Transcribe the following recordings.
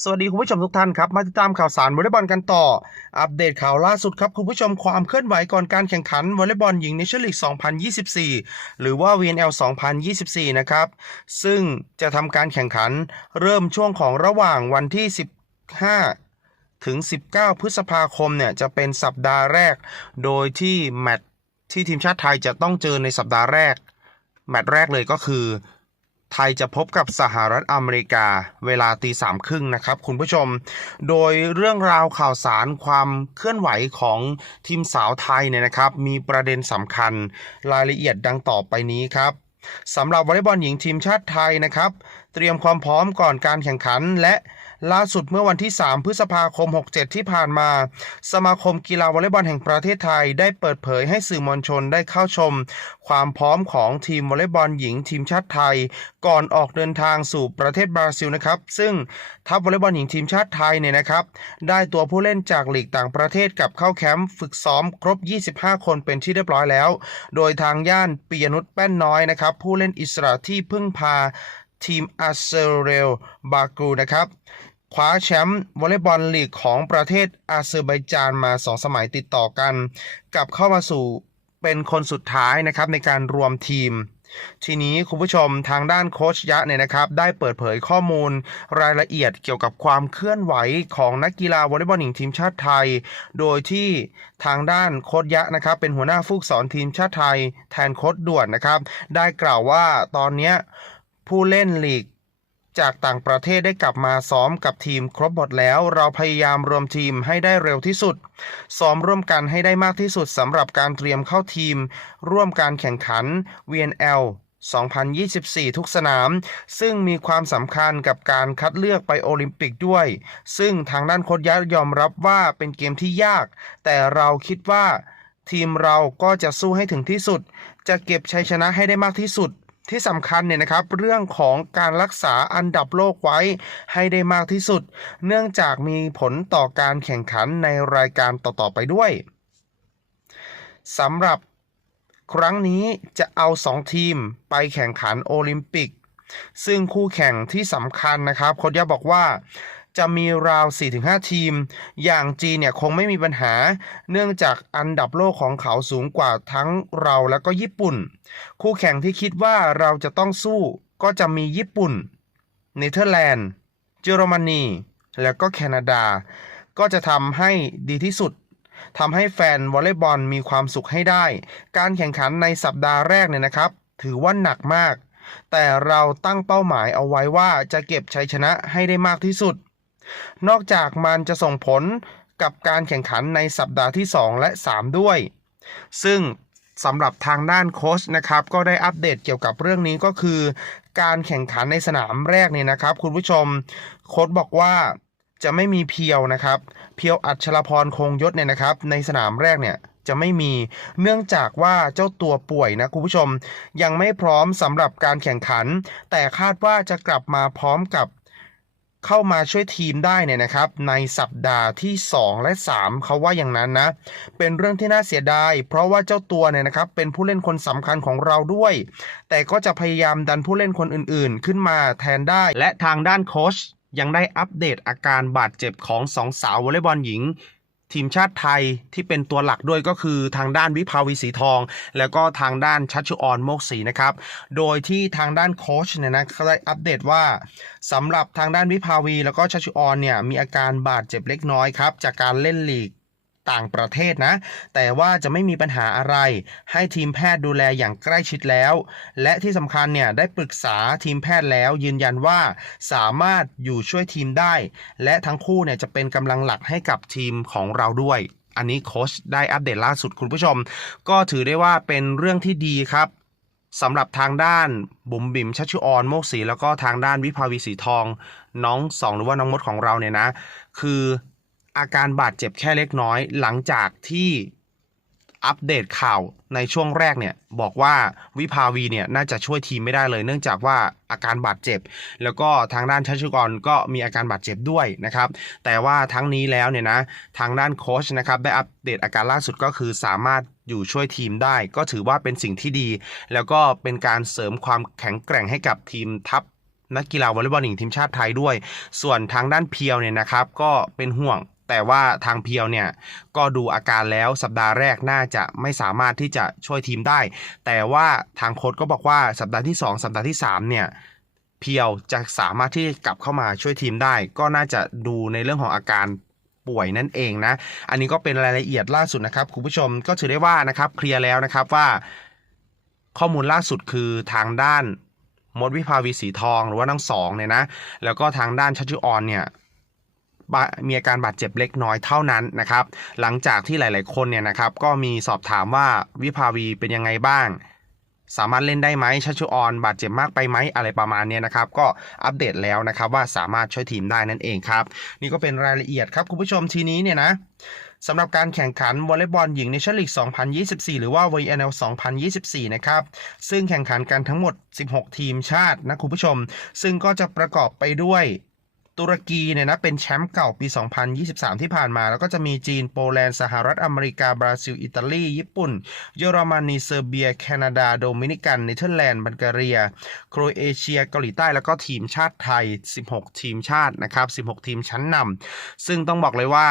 สวัสดีคุณผู้ชมทุกท่านครับ มาติดตามข่าวสารวอลเลย์บอลกันต่อ อัปเดตข่าวล่าสุดครับ คุณผู้ชมความเคลื่อนไหวก่อนการแข่งขันวอลเลย์บอลหญิงในชั่วลีก 2024 หรือว่า VNL 2024 นะครับ ซึ่งจะทำการแข่งขันเริ่มช่วงของระหว่างวันที่ 15 ถึง 19 พฤษภาคมเนี่ยจะเป็นสัปดาห์แรก โดยที่แมตช์ที่ทีมชาติไทยจะต้องเจอในสัปดาห์แรก แมตช์แรกเลยก็คือ ไทยจะพบกับสหรัฐอเมริกาเวลาตีสามครึ่งนะครับคุณผู้ชม โดยเรื่องราวข่าวสารความเคลื่อนไหวของทีมสาวไทยเนี่ยนะครับ มีประเด็นสำคัญรายละเอียดดังต่อไปนี้ครับสำหรับวอลเลย์บอลหญิงทีมชาติไทยนะครับ เตรียมความพร้อมก่อนการแข่งขันและ ล่าสุดเมื่อวันที่ 3 พฤษภาคม 67 ที่ผ่านมา สมาคมกีฬาวอลเลย์บอลแห่งประเทศไทยได้เปิดเผยให้สื่อมวลชนได้เข้าชม ความพร้อมของทีมวอลเลย์บอลหญิงทีมชาติไทย ก่อนออกเดินทางสู่ประเทศบราซิลนะครับ ซึ่งทัพวอลเลย์บอลหญิงทีมชาติไทยเนี่ยนะครับได้ตัวผู้เล่นจากลีกต่างประเทศกลับเข้าแคมป์ฝึกซ้อมครบ 25 คนเป็นที่เรียบร้อยแล้ว โดยทางย่านปียนุชแป้นน้อยนะครับผู้เล่นอิสระที่พึ่งพาทีมอาเซเรลบากูนะครับ คว้าแชมป์วอลเลย์บอลลีกของประเทศอาเซอร์ไบจานมา2สมัยติดต่อกัน กลับเข้ามาสู่เป็นคนสุดท้ายนะครับในการรวมทีม ทีนี้คุณผู้ชมทางด้านโคชยะเนี่ยนะครับ ได้เปิดเผยข้อมูลรายละเอียดเกี่ยวกับความเคลื่อนไหวของนักกีฬาวอลเลย์บอลหญิงทีมชาติไทย โดยที่ทางด้านโคชยะนะครับ เป็นหัวหน้าผู้ฝึกสอนทีมชาติไทย แทนโคชด่วนนะครับ ได้กล่าวว่าตอนนี้ผู้เล่นลีก จากต่างประเทศได้กลับมาซ้อมกับทีมครบหมดแล้ว เราพยายามรวมทีมให้ได้เร็วที่สุด ซ้อมร่วมกันให้ได้มากที่สุดสำหรับการเตรียมเข้าทีม ร่วมการแข่งขัน VNL 2024 ทุกสนาม ซึ่งมีความสำคัญกับการคัดเลือกไปโอลิมปิกด้วย ซึ่งทางด้านโค้ชยะยอมรับว่าเป็นเกมที่ยาก แต่เราคิดว่า ทีมเราก็จะสู้ให้ถึงที่สุด จะเก็บชัยชนะให้ได้มากที่สุด ที่สำคัญเนี่ยนะครับเรื่องของการรักษาอันดับโลกไว้ให้ได้มากที่สุด เนื่องจากมีผลต่อการแข่งขันในรายการต่อๆไปด้วยสำหรับครั้งนี้จะเอา 2 ทีมไปแข่งขันโอลิมปิก ซึ่งคู่แข่งที่สำคัญนะครับโคดยาบอกว่า จะมีราว 4-5 ทีม อย่างจีนเนี่ยคงไม่มีปัญหา เนื่องจากอันดับโลกของเขาสูงกว่าทั้งเราและก็ญี่ปุ่น คู่แข่งที่คิดว่าเราจะต้องสู้ก็จะมีญี่ปุ่น เนเธอร์แลนด์ เยอรมนี แล้วก็แคนาดา ก็จะทำให้ดีที่สุดทำให้แฟนวอลเลย์บอลมีความสุขให้ได้ การแข่งขันในสัปดาห์แรกเนี่ยนะครับ ถือว่าหนักมาก แต่เราตั้งเป้าหมายเอาไว้ว่าจะเก็บชัยชนะให้ได้มากที่สุด นอกจากมันจะส่งผลกับการแข่งขันในสัปดาห์ที่ 2 และ 3 ด้วย ซึ่งสำหรับทางด้านโค้ชนะครับก็ได้อัปเดตเกี่ยวกับเรื่องนี้ก็คือ การแข่งขันในสนามแรกเนี่ยนะครับ คุณผู้ชมโค้ชบอกว่าจะไม่มีเพียวนะครับ เพียวอัชรพรคงยศเนี่ยนะครับ ในสนามแรกเนี่ยจะไม่มีเนื่องจากว่าเจ้าตัวป่วยนะคุณผู้ชม ยังไม่พร้อมสำหรับการแข่งขัน แต่คาดว่าจะกลับมาพร้อมกับ เข้ามาช่วยทีมได้เนี่ยนะครับ ในสัปดาห์ที่ 2 และ 3 เขาว่าอย่างนั้นนะ เป็นเรื่องที่น่าเสียดาย เพราะว่าเจ้าตัวเนี่ยนะครับเป็นผู้เล่นคนสำคัญของเราด้วย แต่ก็จะพยายามดันผู้เล่นคนอื่นๆ ขึ้นมาแทนได้ และทางด้านโค้ชยังได้อัปเดตอาการบาดเจ็บของสองสาววอลเลย์บอลหญิง ทีมชาติไทยที่เป็นตัวหลักด้วยก็คือทางด้านวิภาวีสีทอง แล้วก็ทางด้านชัชชุออนโมกศรีนะครับ โดยที่ทางด้านโค้ชเนี่ยนะเขาได้อัปเดตว่าสำหรับทางด้านวิภาวี แล้วก็ชัชชุออนเนี่ยมีอาการบาดเจ็บเล็กน้อยครับจากการเล่นลีก ต่างประเทศนะ แต่ว่าจะไม่มีปัญหาอะไร ให้ทีมแพทย์ดูแลอย่างใกล้ชิดแล้ว และที่สำคัญเนี่ยได้ปรึกษาทีมแพทย์แล้ว ยืนยันว่าสามารถอยู่ช่วยทีมได้ และทั้งคู่เนี่ยจะเป็นกำลังหลักให้กับทีมของเราด้วยอันนี้โค้ชได้อัปเดตล่าสุดคุณผู้ชม ก็ถือได้ว่าเป็นเรื่องที่ดีครับสำหรับทางด้านบุ๋มบิ๋มชัชชุออนโมกศรีแล้วก็ทางด้านวิภาวีสีทอง น้องสองหรือว่าน้องมดของเราเนี่ยนะ คือ อาการบาดเจ็บแค่เล็กน้อย หลังจากที่อัปเดตข่าวในช่วงแรกเนี่ยบอกว่าวิภาวีเนี่ยน่าจะช่วยทีมไม่ได้เลย เนื่องจากว่าอาการบาดเจ็บ แล้วก็ทางด้านชัชกรก็มีอาการบาดเจ็บด้วยนะครับ แต่ว่าทั้งนี้แล้วเนี่ยนะทางด้านโค้ชนะครับได้อัปเดตอาการล่าสุดก็คือสามารถอยู่ช่วยทีมได้ ก็ถือว่าเป็นสิ่งที่ดี แล้วก็เป็นการเสริมความแข็งแกร่งให้กับทีมทัพนักกีฬาวอลเลย์บอลหญิงทีมชาติไทยด้วย ส่วนทางด้านเพียวเนี่ยนะครับ ก็เป็นห่วง แต่ว่าทางเพียวเนี่ยก็ดูอาการแล้วสัปดาห์แรกน่าจะไม่สามารถที่จะช่วยทีมได้ แต่ว่าทางโค้ชก็บอกว่าสัปดาห์ที่ 2 สัปดาห์ที่ 3 เนี่ยเพียวจะสามารถที่กลับเข้ามาช่วยทีมได้ ก็น่าจะดูในเรื่องของอาการป่วยนั่นเองนะ อันนี้ก็เป็นรายละเอียดล่าสุดนะครับคุณผู้ชมก็ถือได้ว่านะครับเคลียร์แล้วนะครับว่า ข้อมูลล่าสุดคือทางด้านมดวิภาวีสีทองหรือว่าทั้งสองเนี่ยนะ แล้วก็ทางด้านชัชชุออนเนี่ย มีอาการบาดเจ็บเล็กน้อยเท่านั้นนะครับ หลังจากที่หลาย ๆ คนเนี่ยนะครับก็มีสอบถามว่าวิภาวีเป็นยังไงบ้าง สามารถเล่นได้ไหมชัชชุออนบาดเจ็บมากไปไหมอะไรประมาณเนี้ยนะครับ ก็อัปเดตแล้วนะครับว่าสามารถช่วยทีมได้นั่นเองครับ นี่ก็เป็นรายละเอียดครับคุณผู้ชมทีนี้เนี่ยนะสำหรับการแข่งขันวอลเลย์บอลหญิงในชั่นลีก 2024 หรือว่า VNL 2024 นะครับ ซึ่งแข่งขันกันทั้งหมด 16 ทีมชาตินะคุณผู้ชม ซึ่งก็จะประกอบไปด้วย ตุรกีเนี่ยนะเป็นแชมป์เก่าปี 2023 ที่ผ่านมา แล้วก็จะมีจีนโปแลนด์สหรัฐอเมริกา บราซิล อิตาลี ญี่ปุ่น เยอรมนีเซอร์เบีย แคนาดา โดมินิกันเนเธอร์แลนด์บัลแกเรีย โครเอเชียเกาหลีใต้แล้วก็ทีมชาติไทย 16 ทีมชาตินะครับ 16 ทีมชั้นนำซึ่งต้องบอกเลยว่า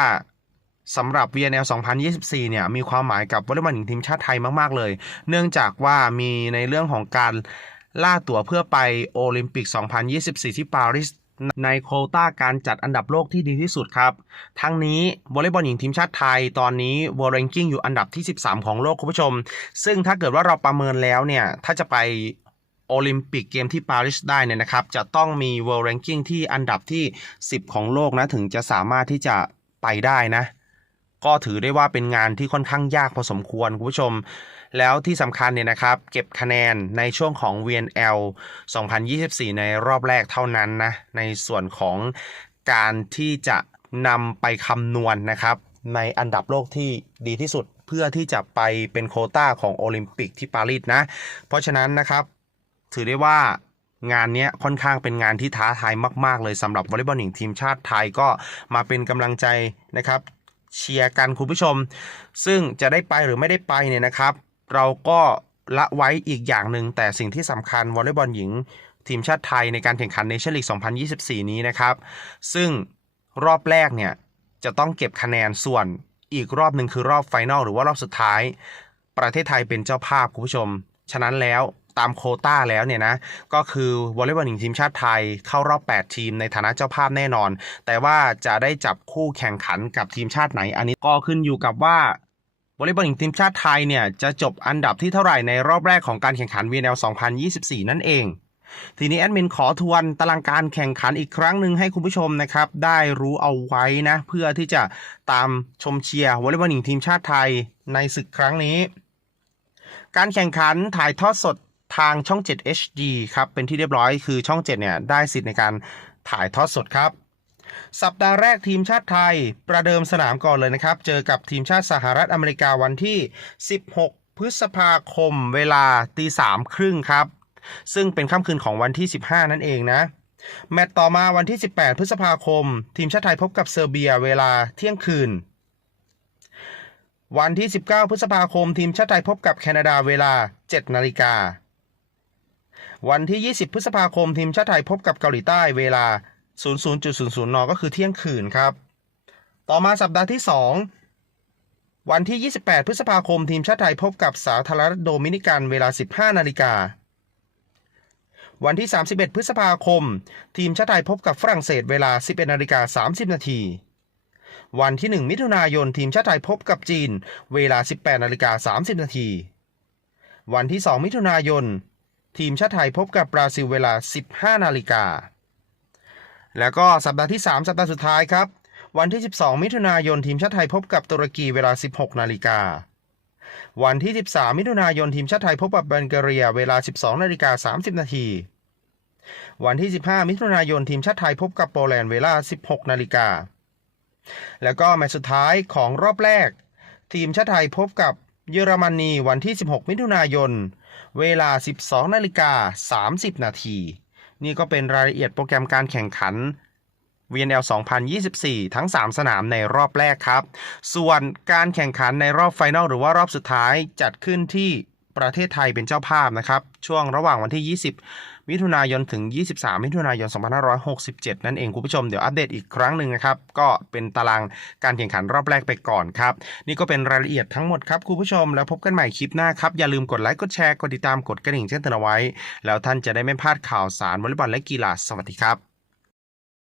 สำหรับ VNL 2024 เนี่ย มีความหมายกับวอลเลย์บอลหญิงทีมชาติไทยมาก ๆ เลย เนื่องจากว่ามีในเรื่องของการล่าตั๋วเพื่อไปโอลิมปิก 2024 ที่ปารีส ในโควต้าการจัดอันดับโลกที่ดีที่สุดครับ ทั้งนี้วอลเลย์บอลหญิงทีมชาติไทยตอนนี้ World Ranking อยู่อันดับที่ 13 ของโลกคุณผู้ชม ซึ่งถ้าเกิดว่าเราประเมินแล้วเนี่ย ถ้าจะไปโอลิมปิกเกมที่ปารีสได้เนี่ยนะครับ จะต้องมี World Ranking ที่อันดับที่ 10 ของโลกนะ ถึงจะสามารถที่จะไปได้นะ ก็ถือได้ว่าเป็นงานที่ค่อนข้างยากพอสมควรคุณผู้ชม แล้วที่สำคัญเนี่ยนะครับ เก็บคะแนนในช่วงของ VNL 2024 ในรอบแรกเท่านั้นนะ ในส่วนของการที่จะนำไปคำนวณนะครับ ในอันดับโลกที่ดีที่สุดเพื่อที่จะไปเป็นโคต้าของโอลิมปิกที่ปารีสนะ เพราะฉะนั้นนะครับถือได้ว่างานนี้ค่อนข้างเป็นงานที่ท้าทายมาก ๆ เลยสำหรับวอลเลย์บอลหญิงทีมชาติไทยก็มาเป็นกำลังใจนะครับ เชียร์กันคุณผู้ชม ซึ่งจะได้ไปหรือไม่ได้ไปเนี่ยนะครับ เราก็ละไว้อีกอย่างหนึ่งแต่สิ่งที่สำคัญวอลเลย์บอลหญิง ทีมชาติไทยในการแข่งขันในเชนลีก 2024 นี้นะครับ ซึ่งรอบแรกเนี่ยจะต้องเก็บคะแนนส่วนอีกรอบหนึ่งคือรอบไฟนอลหรือว่ารอบสุดท้าย ประเทศไทยเป็นเจ้าภาพคุณผู้ชม ฉะนั้นแล้ว ตามโคต้าแล้วเนี่ยนะก็คือวอลเลย์บอลหญิงทีมชาติไทยเข้ารอบ 8 ทีมในฐานะเจ้าภาพแน่นอน แต่ว่าจะได้จับคู่แข่งขันกับทีมชาติไหน อันนี้ก็ขึ้นอยู่กับว่าวอลเลย์บอลหญิงทีมชาติไทยเนี่ยจะจบอันดับที่เท่าไหร่ในรอบแรกของการแข่งขัน VNL 2024 นั่นเองทีนี้แอดมินขอทวนตารางการแข่งขันอีกครั้งหนึ่งให้คุณผู้ชมนะครับ ได้รู้เอาไว้นะ เพื่อที่จะตามชมเชียร์วอลเลย์บอลหญิงทีมชาติไทยในศึกครั้งนี้ การแข่งขันถ่ายทอดสด ทางช่อง 7 HD ครับ เป็นที่เรียบร้อยคือช่อง 7 เนี่ย ได้สิทธิ์ในการถ่ายทอดสดครับ สัปดาห์แรกทีมชาติไทย ประเดิมสนามก่อนเลยนะครับ เจอกับทีมชาติสหรัฐอเมริกาวันที่ 16 พฤษภาคมเวลาตีสามครึ่งครับ ซึ่งเป็นค่ำคืนของวันที่ 15 นั่นเองนะ แมตต์ต่อมาวันที่ 18 พฤษภาคม ทีมชาติไทยพบกับเซอร์เบียเวลาเที่ยงคืนวันที่ 19 พฤษภาคม ทีมชาติไทยพบกับแคนาดาเวลา 7 นาฬิกา วันที่ 20 พฤษภาคมทีมชาติไทยพบกับเกาหลีใต้เวลา 00.00 น ก็คือเที่ยงคืนครับ ต่อมาสัปดาห์ที่ 2 วันที่ 28 พฤษภาคมทีมชาติไทยพบกับสาธารณรัฐโดมินิกันเวลา 15 นาฬิกา วันที่ 31 พฤษภาคม ทีมชาติไทยพบกับฝรั่งเศสเวลา 11 นาฬิกา 30 นาที วันที่ 1 มิถุนายนทีมชาติไทยพบกับจีน เวลา 18 นาฬิกา 30 นาที วันที่ 2 มิถุนายน ทีมชาติไทยพบกับบราซิลเวลา 15 นาฬิกา แล้วก็สัปดาห์ที่ 3 สัปดาห์สุดท้ายครับ วันที่ 12 มิถุนายนทีมชาติไทยพบกับตุรกีเวลา 16 นาฬิกา วันที่ 13 มิถุนายนทีมชาติไทยพบกับบัลแกเรียเวลา 12 นาฬิกา 30 นาที วันที่ 15 มิถุนายนทีมชาติไทยพบกับโปแลนด์เวลา 16 นาฬิกา แล้วก็แมตช์สุดท้ายของรอบแรก ทีมชาติไทยพบกับ เยอรมนีวันที่ 16 มิถุนายน เวลา 12นาฬิกา30 นาที นี่ก็เป็นรายละเอียดโปรแกรมการแข่งขัน VNL 2024 ทั้ง 3 สนามในรอบแรกครับ ส่วนการแข่งขันในรอบไฟนอลหรือว่ารอบสุดท้ายจัดขึ้นที่ ประเทศไทยเป็นเจ้าภาพนะครับ ช่วงระหว่างวันที่ 20 มิถุนายนถึง 23 มิถุนายน 2567 นั่นเองคุณผู้ชมเดี๋ยวอัปเดตอีกครั้งหนึ่งนะครับ ก็เป็นตารางการแข่งขันรอบแรกไปก่อนครับ นี่ก็เป็นรายละเอียดทั้งหมดครับคุณผู้ชม แล้วพบกันใหม่คลิปหน้าครับ อย่าลืมกดไลค์กดแชร์กดติดตามกดกระดิ่งแจ้งเตือนเอาไว้ แล้วท่านจะได้ไม่พลาดข่าวสารวอลเลย์บอลและกีฬาสวัสดีครับ